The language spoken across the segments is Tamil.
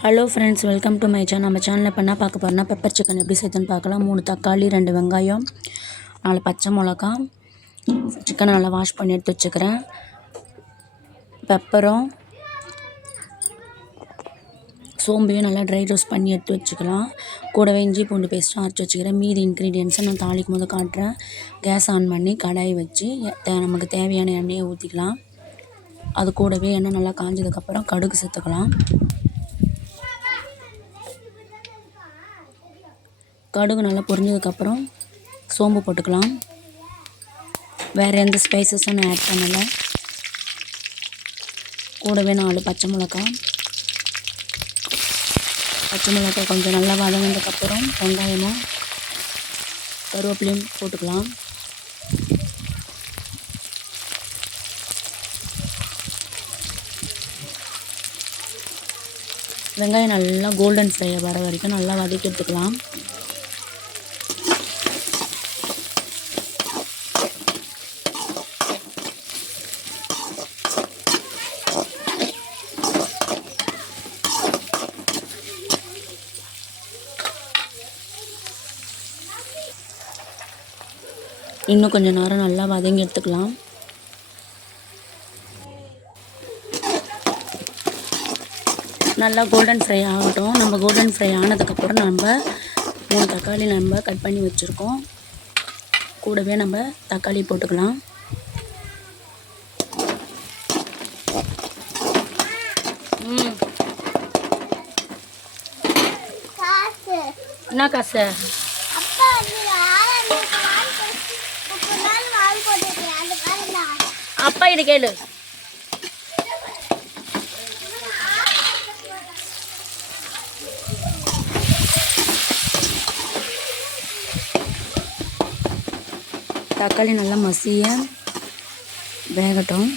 Hello friends, welcome to my channel. நம்ம சேனலில் இப்போ என்ன பார்க்க போகிறோம்னா பெப்பர் சிக்கன் எப்படி செய்யுதுன்னு பார்க்கலாம். 3 தக்காளி, 2 வெங்காயம், 4 பச்சை மிளகா. சிக்கனை நல்லா வாஷ் பண்ணி எடுத்து வச்சுக்கிறேன். பெப்பரும் சோம்பையும் நல்லா ட்ரை ரோஸ்ட் பண்ணி எடுத்து வச்சுக்கலாம். கூடவே இஞ்சி பூண்டு பேஸ்ட்டும் அரைச்சி வச்சுக்கிறேன். மீதி இன்க்ரீடியன்ஸை நான் தாளிக்கும் போது காட்டுறேன். கேஸ் ஆன் பண்ணி கடாயை வச்சு நமக்கு தேவையான எண்ணெயை ஊற்றிக்கலாம். அது கூடவே எண்ணெய் நல்லா காஞ்சதுக்கப்புறம் கடுகு சேர்த்துக்கலாம். கடுகு நல்லா பொரிஞ்சதுக்கப்புறம் சோம்பு போட்டுக்கலாம். வேறு எந்த ஸ்பைசஸும் நான் ஆட் பண்ணலை. கூடவே 4 பச்சை மிளகாய் கொஞ்சம் நல்லா வதங்கினதுக்கப்புறம் வெங்காயமும் கருவேப்பிலையும் போட்டுக்கலாம். வெங்காயம் நல்லா கோல்டன் ஃப்ரை வர வரைக்கும் நல்லா வதக்கி எடுத்துக்கலாம். இன்னும் கொஞ்சம் நேரம் நல்லா வதங்கி எடுத்துக்கலாம். நல்லா கோல்டன் ஃப்ரை ஆகட்டும். நம்ம கோல்டன் ஃப்ரை ஆனதுக்கப்புறம் நம்ம 3 தக்காளி நம்ம கட் பண்ணி வச்சுருக்கோம். கூடவே நம்ம தக்காளி போட்டுக்கலாம். என்ன காசு? அப்பா இது கேளு. தக்காளி நல்லா மசிய வேகட்டும்.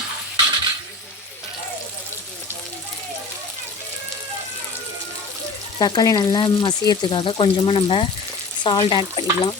தக்காளி நல்லா மசியறதுக்காக கொஞ்சமாக நம்ம சால்ட் ஆட் பண்ணிக்கலாம்.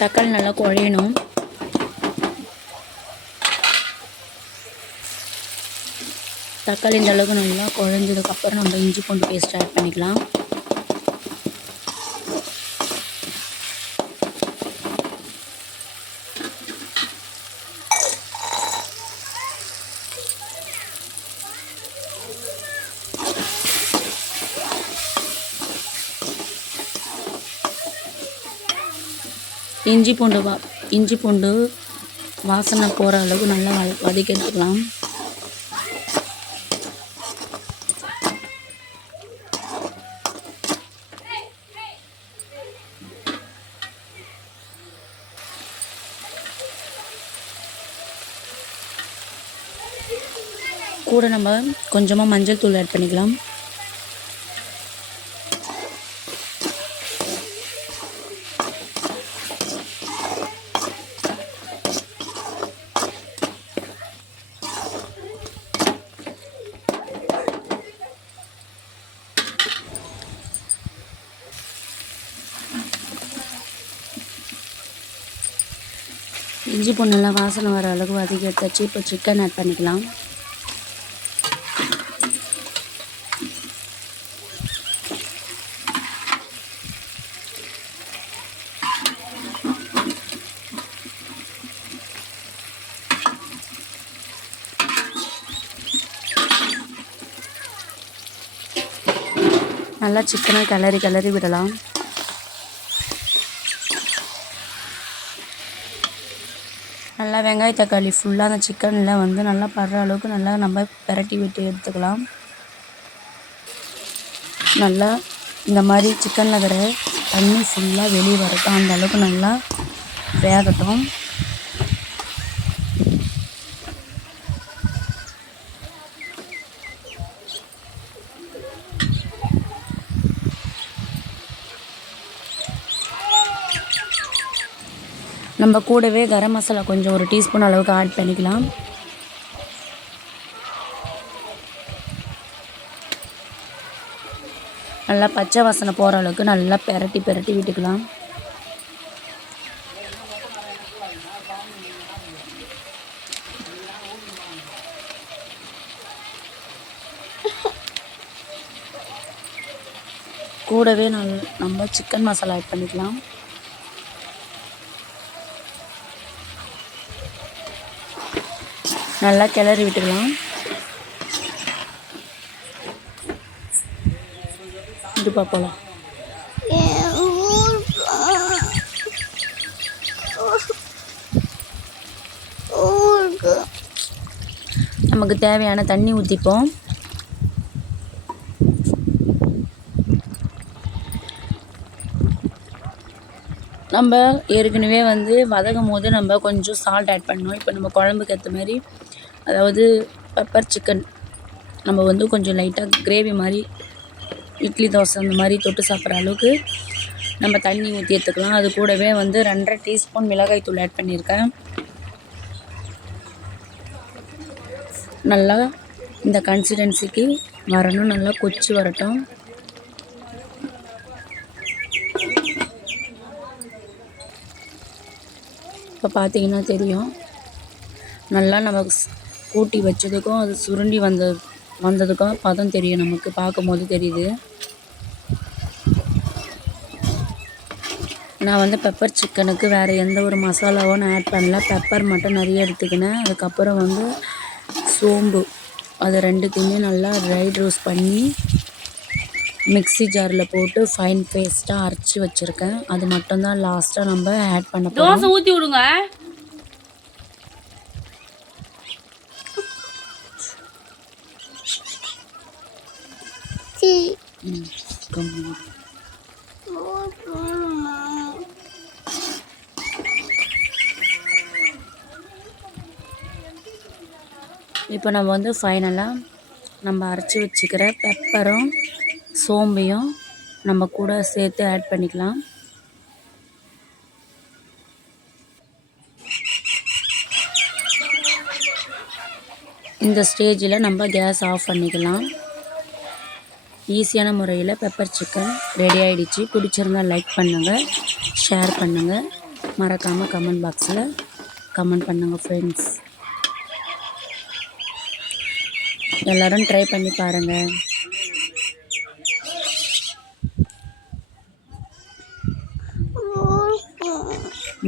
தக்காளி நல்லா குழையணும். தக்காளி இந்த அளவுக்கு நல்லா குழஞ்சதுக்கப்புறம் நம்ம இஞ்சி பூண்டு பேஸ்ட் ஆட் பண்ணிக்கலாம். இஞ்சி பூண்டு வாசனை போகிற அளவுக்கு நல்லா வதக்கி எடுத்துக்கலாம். கூட நம்ம கொஞ்சமாக மஞ்சள் தூள் ஆட் பண்ணிக்கலாம். இஞ்சி பூண்டு நல்லா வாசனை வர அளவுக்கு வதக்கி எடுத்தாச்சு. இப்போ சிக்கன் ஆட் பண்ணிக்கலாம். நல்லா சிக்கனை கிளறி விடலாம். நல்லா வெங்காய தக்காளி ஃபுல்லாக அந்த சிக்கனில் வந்து நல்லா படுற அளவுக்கு நல்லா நம்ம பிரட்டி விட்டு எடுத்துக்கலாம். நல்லா இந்த மாதிரி சிக்கனில் இருக்கிற தண்ணி ஃபுல்லாக வெளியே வரட்டும். அந்த அளவுக்கு நல்லா வேகட்டும். நம்ம கூடவே கரம் மசாலா கொஞ்சம் ஒரு டீஸ்பூன் அளவுக்கு ஆட் பண்ணிக்கலாம். நல்லா பச்சை வாசனை போகிற அளவுக்கு நல்லா பெரட்டி விட்டுக்கலாம். கூடவே நம்ம சிக்கன் மசாலா ஆட் பண்ணிக்கலாம். நல்லா கிளறி விட்டுக்கலாம். இது பார்ப்போம். நமக்கு தேவையான தண்ணி ஊற்றிப்போம். நம்ம ஏற்கனவே வதக்கும் போது நம்ம கொஞ்சம் சால்ட் ஆட் பண்ணோம். இப்போ நம்ம குழம்புக்கு ஏற்ற மாதிரி, அதாவது பெப்பர் சிக்கன் நம்ம கொஞ்சம் லைட்டாக கிரேவி மாதிரி இட்லி தோசை அந்த மாதிரி தொட்டு சாப்பிட்ற அளவுக்கு நம்ம தண்ணி ஊற்றி எடுத்துக்கலாம். அது கூடவே 2.5 டீஸ்பூன் மிளகாய் தூள் ஆட் பண்ணியிருக்கேன். நல்லா இந்த கன்சிஸ்டன்சிக்கு வரணும், நல்லா கொச்சி வரட்டும். இப்போ பார்த்தீங்கன்னா தெரியும், நல்லா நமக்கு கூட்டி வச்சதுக்கும் அது சுருண்டி வந்ததுக்கும் பதம் தெரியும். நமக்கு பார்க்கும்போது தெரியுது. நான் பெப்பர் சிக்கனுக்கு வேறு எந்த ஒரு மசாலாவும் நான் ஆட் பண்ணல. பெப்பர் மட்டும் நிறைய எடுத்துக்கினேன். அதுக்கப்புறம் சோம்பு, அது ரெண்டுத்தையுமே நல்லா ட்ரை ரோஸ்ட் பண்ணி மிக்ஸி ஜாரில் போட்டு ஃபைன் பேஸ்ட்டாக அரைச்சி வச்சுருக்கேன். அது மட்டும்தான் லாஸ்ட்டாக நம்ம ஆட் பண்ண போகிறோம். தோசை ஊற்றி விடுங்க. இப்போ நம்ம ஃபைனலாக நம்ம அரைச்சி வச்சுக்கிற பெப்பரும் சோம்பையும் நம்ம கூட சேர்த்து ஆட் பண்ணிக்கலாம். இந்த ஸ்டேஜில் நம்ம கேஸ் ஆஃப் பண்ணிக்கலாம். ஈஸியான முறையில் பெப்பர் சிக்கன் ரெடி ஆகிடுச்சு. பிடிச்சிருந்தால் லைக் பண்ணுங்கள், ஷேர் பண்ணுங்கள், மறக்காமல் கமெண்ட் பாக்ஸில் கமெண்ட் பண்ணுங்கள் ஃப்ரெண்ட்ஸ். எல்லோரும் ட்ரை பண்ணி பாருங்கள்.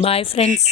Bye friends.